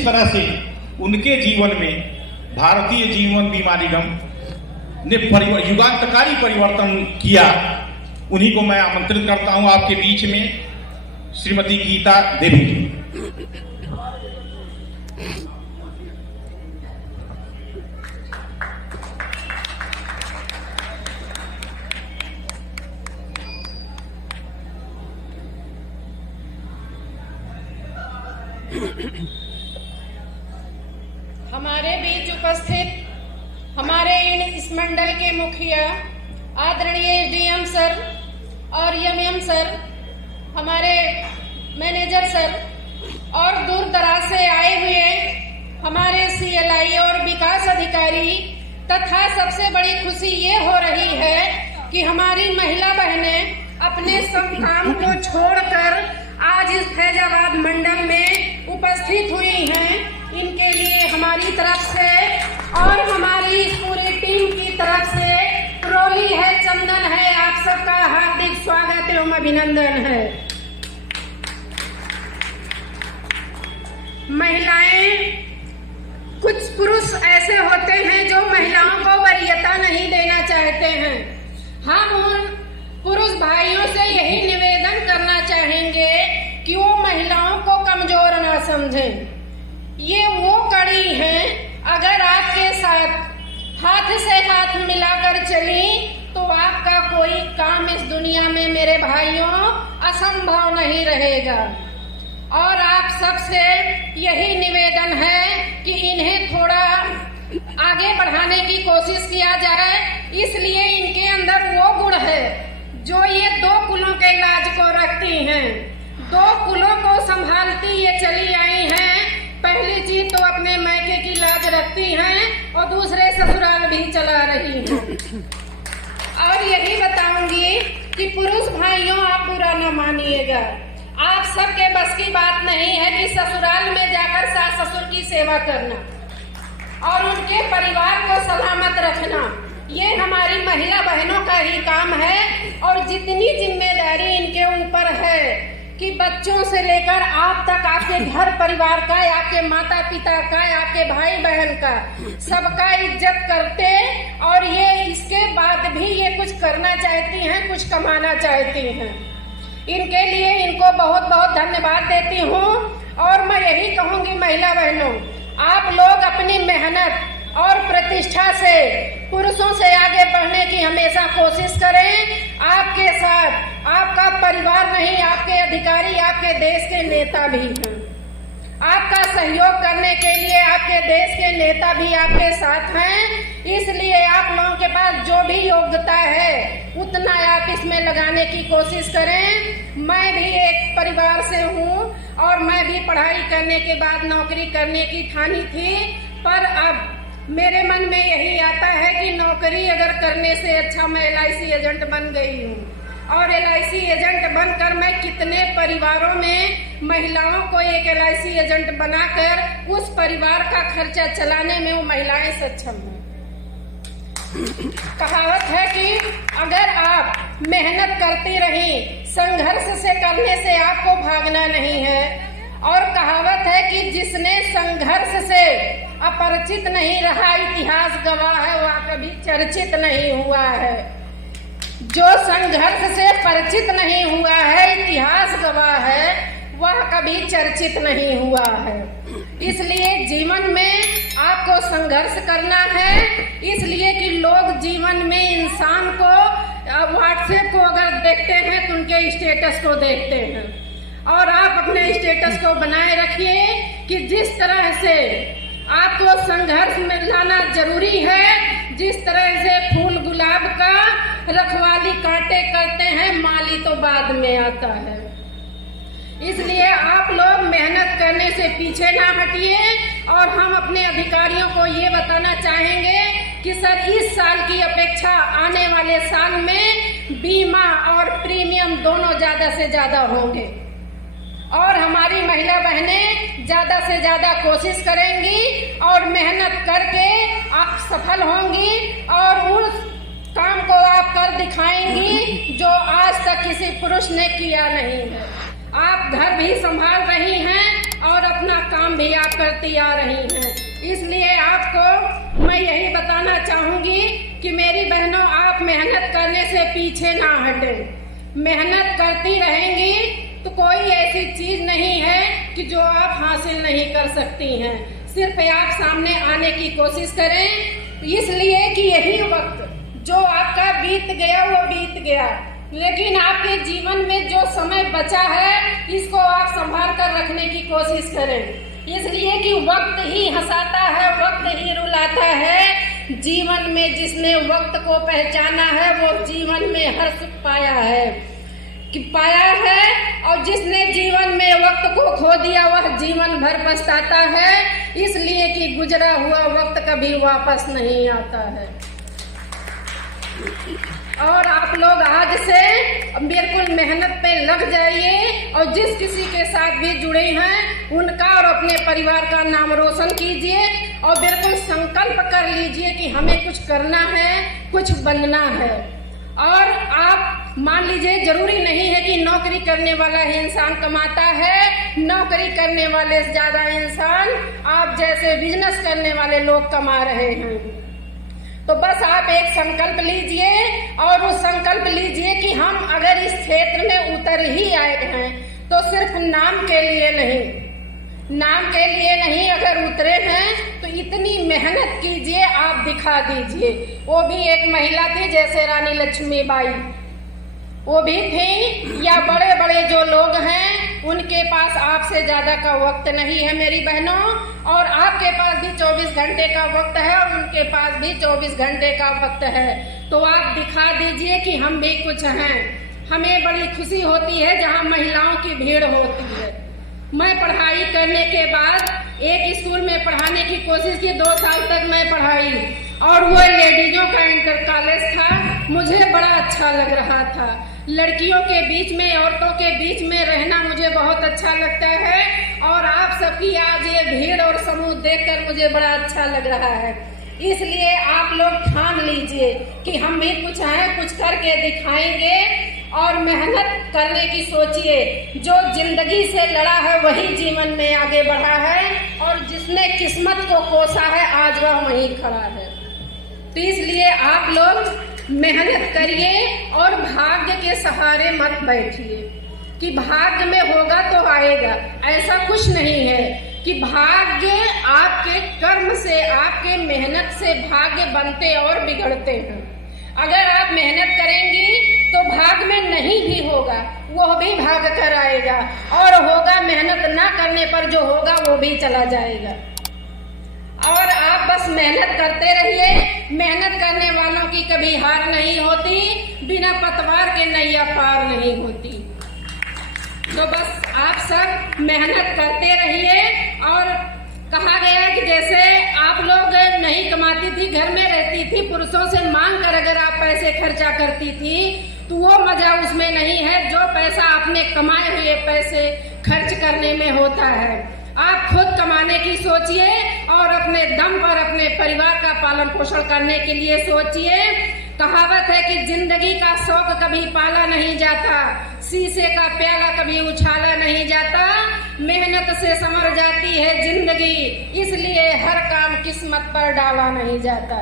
जिस तरह से उनके जीवन में भारतीय जीवन बीमा निगम ने युगांतकारी परिवर्तन किया, उन्हीं को मैं आमंत्रित करता हूं आपके बीच में, श्रीमती गीता देवी जी। हमारे बीच उपस्थित हमारे इस मंडल के मुखिया आदरणीय एसडीएम सर और एमएम सर, हमारे मैनेजर सर और दूर दराज से आए हुए हमारे सीएलआई और विकास अधिकारी, तथा सबसे बड़ी खुशी ये हो रही है कि हमारी महिला बहनें अपने सब काम को छोड़कर आज इस फैजाबाद मंडल में उपस्थित हुई हैं। इनके लिए हमारी तरफ से और हमारी इस पूरी टीम की तरफ से ट्रॉली है, चंदन है, आप सबका हार्दिक स्वागत एवं अभिनंदन है। महिलाएं, कुछ पुरुष ऐसे होते हैं जो महिलाओं को वरीयता नहीं देना चाहते हैं। हम उन पुरुष भाइयों से यही निवेदन करना चाहेंगे कि वो महिलाओं को कमजोर ना समझें। ये वो कड़ी है, अगर आपके साथ हाथ से हाथ मिलाकर चली तो आपका कोई काम इस दुनिया में मेरे भाइयों असंभव नहीं रहेगा। और आप सबसे यही निवेदन है कि इन्हें थोड़ा आगे बढ़ाने की कोशिश किया जाए। इसलिए इनके अंदर वो गुण है जो ये दो कुलों के लाज को रखती हैं, दो कुलों को संभालती ये चली आई हैं। पहली चीज तो अपने मायके की लाज रखती हैं और दूसरे ससुराल भी चला रही हैं। और यही बताऊंगी कि पुरुष भाइयों, आप बुरा न मानिएगा, आप सबके बस की बात नहीं है कि ससुराल में जाकर सास ससुर की सेवा करना और उनके परिवार को सलामत रखना, ये हमारी महिला बहनों का ही काम है। और जितनी जिम्मेदारी इनके ऊपर है कि बच्चों से लेकर आप तक, आपके घर परिवार का, आपके माता पिता का, आपके भाई बहन का, सबका इज्जत करते, और ये इसके बाद भी ये कुछ करना चाहती हैं, कुछ कमाना चाहती हैं। इनके लिए इनको बहुत बहुत धन्यवाद देती हूँ। और मैं यही कहूँगी महिला बहनों, आप लोग अपनी मेहनत और प्रतिष्ठा से पुरुषों से आगे बढ़ने की हमेशा कोशिश करें। आपके साथ आपका परिवार नहीं, आपके अधिकारी आपके देश के नेता भी हैं। आपका सहयोग करने के लिए आपके देश के नेता भी आपके साथ हैं। इसलिए आप लोगों के पास जो भी योग्यता है उतना आप इसमें लगाने की कोशिश करें। मैं भी एक परिवार से हूँ और मैं भी पढ़ाई करने के बाद नौकरी करने की ठानी थी, पर अब मेरे मन में यही आता है कि नौकरी अगर करने से अच्छा मैं LIC एजेंट बन गई हूँ। और LIC एजेंट बनकर मैं कितने परिवारों में महिलाओं को एक LIC एजेंट बनाकर उस परिवार का खर्चा चलाने में वो महिलाएं सक्षम हैं। कहावत है कि अगर आप मेहनत करती रही, संघर्ष से करने से आपको भागना नहीं है। और कहावत है कि जिसने संघर्ष से अपरिचित नहीं रहा, इतिहास गवाह है, वह कभी चर्चित नहीं हुआ है। जो संघर्ष से परिचित नहीं हुआ है, इतिहास गवाह है, वह कभी चर्चित नहीं हुआ है। इसलिए जीवन में आपको संघर्ष करना है, इसलिए कि लोग जीवन में इंसान को व्हाट्सएप को अगर देखते हैं तो उनके स्टेटस को देखते हैं। और आप अपने स्टेटस को बनाए रखिए कि जिस तरह से आपको संघर्ष में लाना जरूरी है, जिस तरह से फूल गुलाब का रखवाली कांटे करते हैं, माली तो बाद में आता है। इसलिए आप लोग मेहनत करने से पीछे ना हटिए। और हम अपने अधिकारियों को ये बताना चाहेंगे कि सर, इस साल की अपेक्षा आने वाले साल में बीमा और प्रीमियम दोनों ज्यादा से ज्यादा होंगे और हमारी महिला बहनें ज्यादा से ज्यादा कोशिश करेंगी और मेहनत करके आप सफल होंगी और उस काम को आप कर दिखाएंगी जो आज तक किसी पुरुष ने किया नहीं है। आप घर भी संभाल रही हैं और अपना काम भी आप करती आ रही हैं। इसलिए आपको मैं यही बताना चाहूंगी कि मेरी बहनों, आप मेहनत करने से पीछे ना हटें। मेहनत करती रहेंगी तो कोई ऐसी चीज नहीं है कि जो आप हासिल नहीं कर सकती हैं। सिर्फ आप सामने आने की कोशिश करें, इसलिए कि यही वक्त जो आपका बीत गया वो बीत गया, लेकिन आपके जीवन में जो समय बचा है इसको आप संभाल कर रखने की कोशिश करें। इसलिए कि वक्त ही हंसाता है, वक्त ही रुलाता है। जीवन में जिसने वक्त को पहचाना है वो जीवन में हर सुख पाया है, और जिसने जीवन में वक्त को खो दिया वह जीवन भर पछताता है। इसलिए कि गुजरा हुआ वक्त कभी वापस नहीं आता है। और आप लोग आज से बिल्कुल मेहनत पे लग जाइए, और जिस किसी के साथ भी जुड़े हैं उनका और अपने परिवार का नाम रोशन कीजिए, और बिल्कुल संकल्प कर लीजिए कि हमें कुछ करना है, कुछ बनना है। और आप मान लीजिए, जरूरी नहीं है कि नौकरी करने वाला ही इंसान कमाता है। नौकरी करने वाले से ज्यादा इंसान आप जैसे बिजनेस करने वाले लोग कमा रहे हैं। तो बस आप एक संकल्प लीजिए, और उस संकल्प लीजिए कि हम अगर इस क्षेत्र में उतर ही आए हैं तो सिर्फ नाम के लिए नहीं, अगर उतरे हैं तो इतनी मेहनत कीजिए, आप दिखा दीजिए। वो भी एक महिला थी जैसे रानी लक्ष्मीबाई, वो भी थी, या बड़े बड़े जो लोग हैं उनके पास आपसे ज्यादा का वक्त नहीं है मेरी बहनों, और आपके पास भी 24 घंटे का वक्त है और उनके पास भी 24 घंटे का वक्त है। तो आप दिखा दीजिए कि हम भी कुछ हैं। हमें बड़ी खुशी होती है जहाँ महिलाओं की भीड़ होती है। मैं पढ़ाई करने के बाद एक स्कूल में पढ़ाने की कोशिश की, 2 साल तक मैं पढ़ाई, और वो लेडीजों का इंटर कॉलेज था। मुझे बड़ा अच्छा लग रहा था। लड़कियों के बीच में, औरतों के बीच में रहना मुझे बहुत अच्छा लगता है, और आप सबकी आज ये भीड़ और समूह देखकर मुझे बड़ा अच्छा लग रहा है। इसलिए आप लोग ठान लीजिए कि हम भी कुछ हैं, कुछ करके दिखाएंगे, और मेहनत करने की सोचिए। जो जिंदगी से लड़ा है वही जीवन में आगे बढ़ा है, और जिसने किस्मत को कोसा है आज वह वहीं खड़ा है। तो इसलिए आप लोग मेहनत करिए और भाग्य के सहारे मत बैठिए कि भाग्य में होगा तो आएगा। ऐसा कुछ नहीं है कि भाग्य आपके कर्म से, आपके मेहनत से भाग्य बनते और बिगड़ते हैं। अगर आप मेहनत करेंगी तो भाग्य में नहीं भी होगा, वो भी भाग कर आएगा, और होगा मेहनत ना करने पर जो होगा वो भी चला जाएगा। और आप बस मेहनत करते रहिए। मेहनत करने वालों की कभी हार नहीं होती, बिना पतवार के नैया पार नहीं होती। तो बस आप सब मेहनत करते रहिए। और कहा गया कि जैसे आप लोग नहीं कमाती थी, घर में रहती थी, पुरुषों से मांग कर अगर आप पैसे खर्चा करती थी तो वो मजा उसमें नहीं है जो पैसा आपने कमाए हुए पैसे खर्च करने में होता है। आप खुद कमाने की सोचिए और अपने दम पर अपने परिवार का पालन पोषण करने के लिए सोचिए। कहावत है कि जिंदगी का शौक कभी पाला नहीं जाता, शीशे का प्याला कभी उछाला नहीं जाता, मेहनत से संवर जाती है जिंदगी, इसलिए हर काम किस्मत पर डाला नहीं जाता।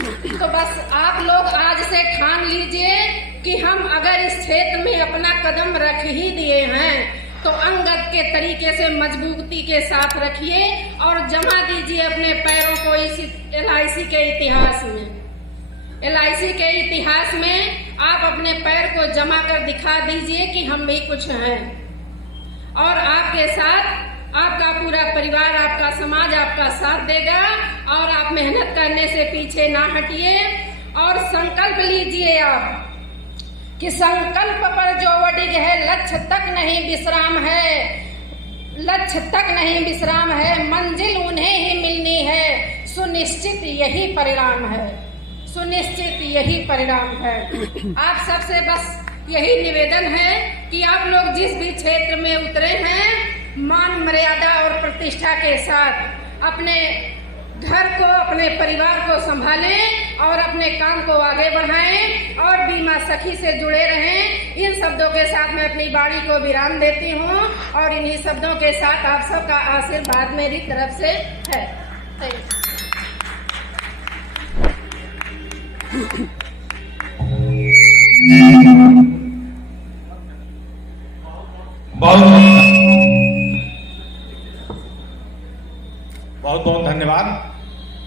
तो बस आप लोग आज से ठान लीजिए कि हम अगर इस क्षेत्र में अपना कदम रख ही दिए हैं तो अंगद के तरीके से मजबूती के साथ रखिए और जमा दीजिए अपने पैरों को इस LIC के इतिहास में। LIC के इतिहास में आप अपने पैर को जमा कर दिखा दीजिए कि हम भी कुछ हैं, और आपके साथ आपका पूरा परिवार, आपका समाज आपका साथ देगा। और आप मेहनत करने से पीछे ना हटिए और संकल्प लीजिए आप कि संकल्प पर जो अडिग है लक्ष्य तक नहीं विश्राम है, लक्ष्य तक नहीं विश्राम है, मंजिल उन्हें ही मिलनी है, सुनिश्चित यही परिणाम है, सुनिश्चित यही परिणाम है। आप सबसे बस यही निवेदन है कि आप लोग जिस भी क्षेत्र में उतरे हैं मान मर्यादा और प्रतिष्ठा के साथ अपने घर को, अपने परिवार को संभालें और अपने काम को आगे बढ़ाएं और बीमा सखी से जुड़े रहें। इन शब्दों के साथ मैं अपनी वाणी को विराम देती हूं और इन्हीं शब्दों के साथ आप सबका आशीर्वाद मेरी तरफ से है। बहुत बहुत धन्यवाद।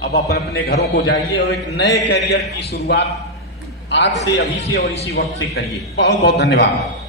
अब अपन अपने घरों को जाइए और एक नए करियर की शुरुआत आज से, अभी से और इसी वक्त से करिए। बहुत बहुत धन्यवाद।